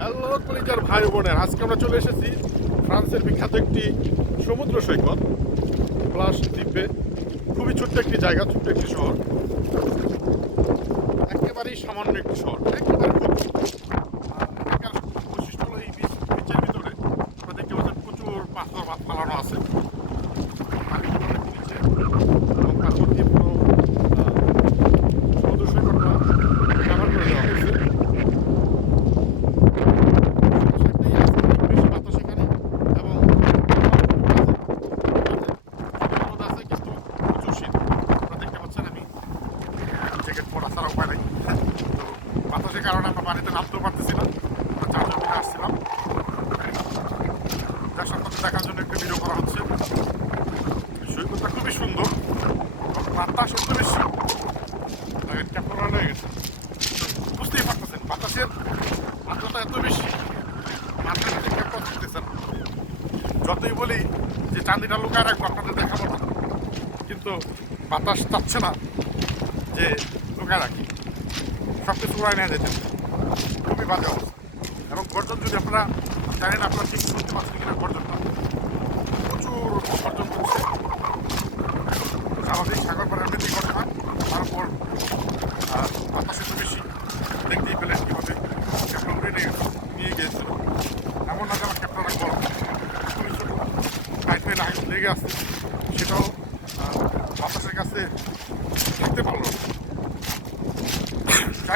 Hello কলিজার ভাই বোনের আজকে আমরা চলে এসেছি ফ্রান্সের বিখ্যাত একটি সমুদ্র সৈকত, প্লাস দ্বীপে। খুবই ছোট্ট একটি জায়গা, ছোট্ট একটি শহর। একেবারেই সামান্য একটি শহর, একেবারে খুব আহ, এখানকার বৈশিষ্ট্য হলো এই বিচ বিচের ভিতরে আমরা দেখতে পাচ্ছেন প্রচুর পাথর বা ফালানো আছে পানিগুলো অনেক নিচে এবং পাথর দিয়ে পুরো আহ, সমুদ্র সৈকতটা কাভার করে দেওয়া হয়েছে বেশি বাতাস এখানে এবং রোদ আছে কিন্তু প্রচুর শীত আপনারা দেখতে পাচ্ছেন আমি পরা ছাড়া উপায় নেই। তো বাতাসের কারণে আমরা পানিতে নামতেও পারতেছি না। আমরা চারজন মিলে আসছিলাম। যার সাথে দেখার জন্য একটু ভিডিও করা হচ্ছে। সৈকতটা খুবই সুন্দর। বাতাস এত বেশি ক্যাপ্টার হয়ে গেছে। বুঝতেই পারতেছেন, বাতাসের মাত্রাটা এত বেশি। থাকতেছেন যতই বলি যে চান্দিটা লুকায় রাখব, আপনাদের দেখাবো না। কিন্তু বাতাস চাচ্ছে না যে লুকায় রাখি সব কিছু উড়াই নেওয়া যেতে খুবই বাজে অবস্থা। এবং গর্জন যদি আপনারা জানেন, আপনারা ঠিক শুনতে পাচ্ছেন কিনা গর্জনটা প্রচুর গর্জন করছে স্বাভাবিক সাগর পাড়ার গর্জন হয় তার উপর বেশি দেখতেই পেলেন কীভাবে ক্যাপ্টার উড়ে নিয়ে নিয়ে গিয়েছিল। এমন না যে ক্যাপ্টারটা গরম ছোটো। লেগে আসছে সেটাও আহ, বাতাসের কাছে দেখতে পারল না।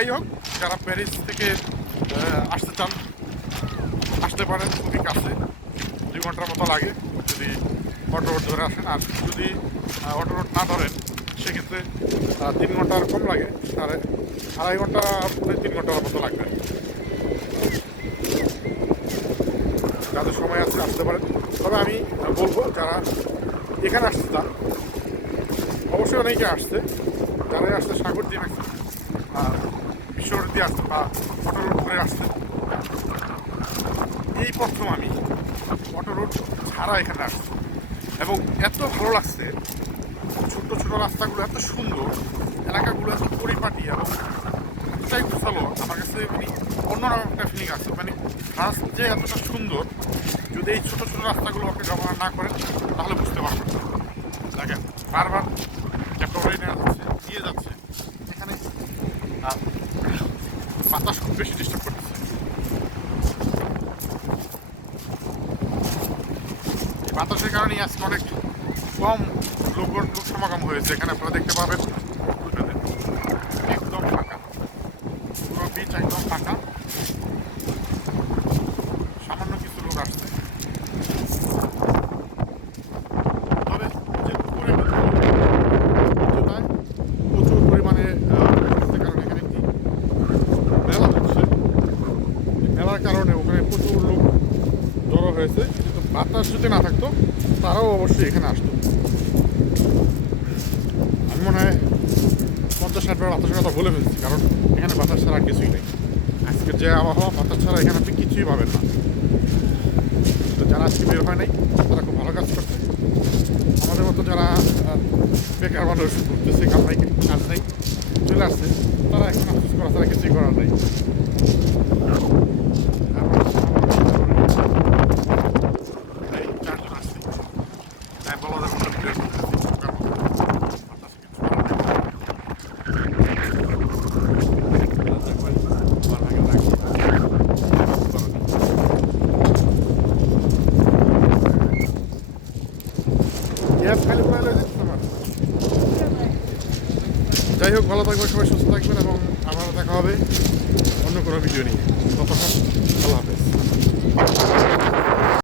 যাই হোক, যারা প্যারিস থেকে আসতে চান, আসতে পারেন, খুবই কাছে। দুই ঘণ্টার মতো লাগে যদি অটো রোড ধরে আসেন। আর যদি অটো রোড না ধরেন, সেক্ষেত্রে তিন ঘণ্টার কম লাগে। আড়াই আড়াই ঘণ্টা তিন ঘণ্টার মতো লাগবে। যাদের সময় আছে, আসতে পারেন। তবে আমি বলব, যারা এখানে আসতে চান, অবশ্যই অনেকে আসছে। যারা আসছে, সাগর দিয়ে আসছে বিশ্বর দিয়ে আসছে বা অটো রোড করে আসছে এই প্রথম আমি অটো রোড ছাড়া এখানে আসছি। এবং এত ভালো লাগছে, ছোট্ট ছোট রাস্তাগুলো এত সুন্দর, এলাকাগুলো এত পরিপাটি এবং এতটাই গোছালো আমার কাছে মানে অন্যরকম একটা ফিলিং আছে। মানে ফ্রান্স যে এতটা সুন্দর, যদি এই ছোট ছোট রাস্তাগুলো আপনি ব্যবহার না করেন, তাহলে বুঝতে পারবেন। দেখেন, বারবার উড়ে নিয়ে যাচ্ছে নিয়ে যাচ্ছে। এখানে বাতাস খুব বেশি ডিস্টার্ব করতেছে। বাতাসের কারণে আজকে অনেক কম লোক লোক সমাগম হয়েছে। এখানে আপনারা দেখতে পাবেন একদম ফাঁকা। পুরো বিচ একদম ফাঁকা সামান্য কিছু লোক আসছে তবে যে উপরে উচ্চতায় প্রচুর পরিমাণে আহ, হচ্ছে কারণ এখানে একটি মেলা হচ্ছে এই মেলার কারণে ওখানে প্রচুর লোক হয়েছে কিন্তু বাতাস যদি না থাকতো, তারাও অবশ্যই এখানে আসতো। আমি মনে হয় পঞ্চাশ ষাট বার বাতাসের কথা বলে ফেলছি, কারণ এখানে বাতাস ছাড়া আর কিছুই নেই। আজকের যে আবহাওয়া, বাতাস ছাড়া এখানে আপনি কিছুই পাবেন না। তো যারা আজকে বের হয় নাই, তারা খুব ভালো কাজ করছে। আমাদের মতো যারা বেকার মানুষ ঘুরতেছে, কাজ নাই, কাজ নেই, চলে আসছে, তারা এখন আফসোস করা ছাড়া কিছুই করার নেই এই চারজন আসছে তাই বলা যাবে না ভিডিও করতেছি কারণ বাতাসে কিছু করার নেই। গ্যাস খালি করে যাই হোক, ভালো থাকবেন, সবাই সুস্থ থাকবেন এবং আবারও দেখা হবে অন্য কোনো ভিডিও নিয়ে। ততক্ষণ ভালো হাফেজ।